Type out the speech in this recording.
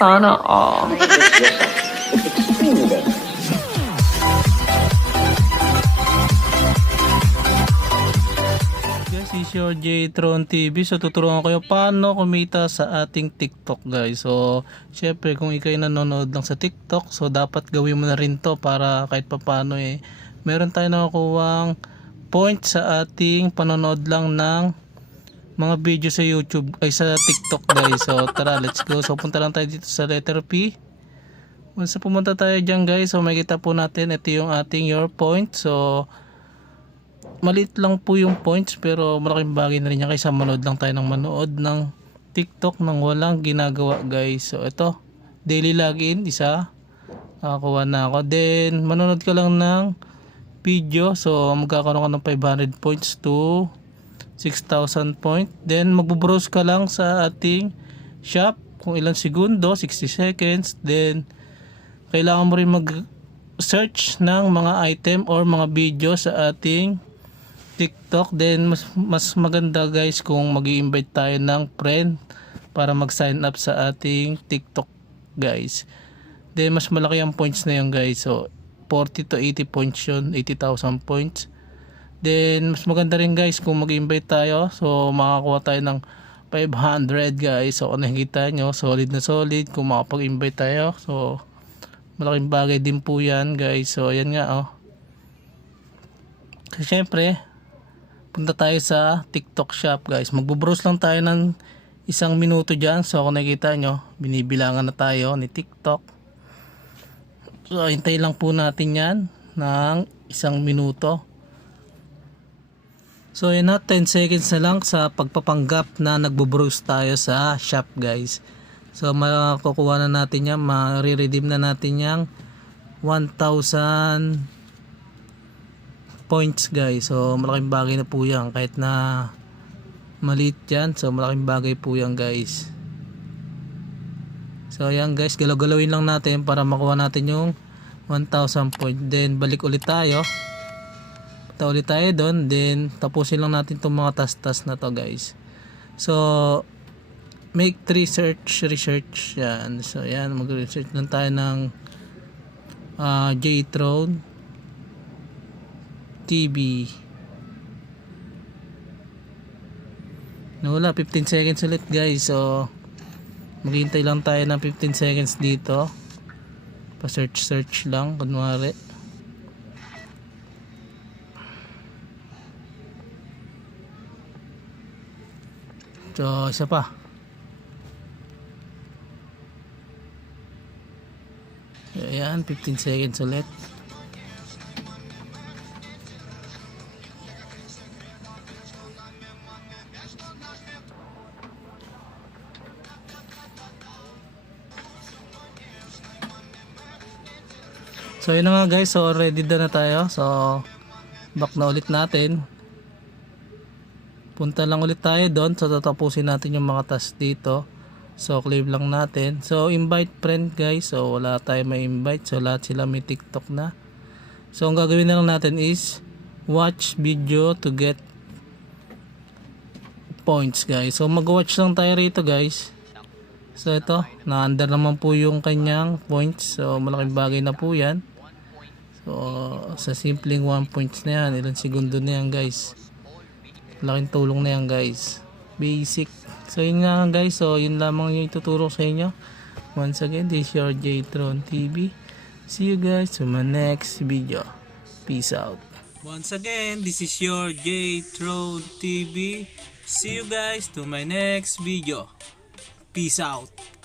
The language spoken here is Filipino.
Sana all. Guys, is your J-Tron TV. So, tuturuan ko kayo paano kumita sa ating TikTok, guys. So, syempre, kung ikay nanonood lang sa TikTok, so dapat gawin mo na rin to para kahit papano eh, meron tayo nakukuhang point sa ating panonood lang ng mga video sa YouTube, ay sa TikTok, guys. So, tara, let's go. So, punta lang tayo dito sa letter P. Once pumunta tayo dyan, guys, so makikita po natin, ito yung ating your point. So, maliit lang po yung points pero malaking bagay na rin yan kaysa manood lang tayo ng manood ng TikTok nang walang ginagawa guys. So ito, daily login, isa. Nakakuha na ako. Then, manonood ka lang ng video. So, magkakaroon ka ng 500 points to 6,000 point. Then, magbo-browse ka lang sa ating shop kung ilang segundo, 60 seconds. Then, kailangan mo rin mag-search ng mga item or mga video sa ating TikTok then mas mas maganda guys kung mag invite tayo ng friend para mag-sign up sa ating TikTok guys. Then mas malaki ang points na yun guys. So 40 to 80 points yun, 80,000 points. Then mas maganda rin guys kung mag-invite tayo. So makakuha tayo ng 500 guys. So kung nakikita nyo, solid na solid kung makapag-invite tayo. So malaking bagay din po yan guys. So ayan nga oh. Kasi syempre, punta tayo sa TikTok shop guys. Magbo-browse lang tayo ng isang minuto dyan. So kung nakikita nyo, binibilangan na tayo ni TikTok. So hintay lang po natin yan ng isang minuto. So yun na, 10 seconds na lang sa pagpapanggap na nagbo-browse tayo sa shop guys. So makukuha na natin yan, ma-redeem na natin yung 1,000 points guys. So malaking bagay na po yan kahit na maliit yan. So malaking bagay po yan guys. So yan guys, galaw-galawin lang natin para makuha natin yung 1,000 point. Then balik ulit tayo. Punta ulit tayo doon. Then tapusin lang natin itong mga tas-tas na to guys. So make three search research yan. So yan, mag-research lang tayo ng uh, J-Throne TV. Nawala 15 seconds ulit guys. So maghintay lang tayo ng 15 seconds dito. Pa search search lang kunwari. So isa pa. Ayan, 15 seconds ulit. So yun na nga guys, so ready na, na tayo. So back na ulit natin. Punta lang ulit tayo doon. So tatapusin natin yung mga task dito. So claim lang natin. So invite friend guys. So wala tayo may invite. So lahat sila may TikTok na. So ang gagawin na lang natin is watch video to get points guys. So mag-watch lang tayo rito guys. So ito, na-under naman po yung kanyang points. So malaking bagay na po yan. So sa simpleng 1 points na yan, ilang segundo na yan guys. Malaking tulong na yan guys. Basic. So yun nga guys, so yun lamang yung ituturo sa inyo. Once again, this is your J-Tron TV. See you guys to my next video. Peace out. Once again, this is your J-Tron TV. See you guys to my next video. Peace out.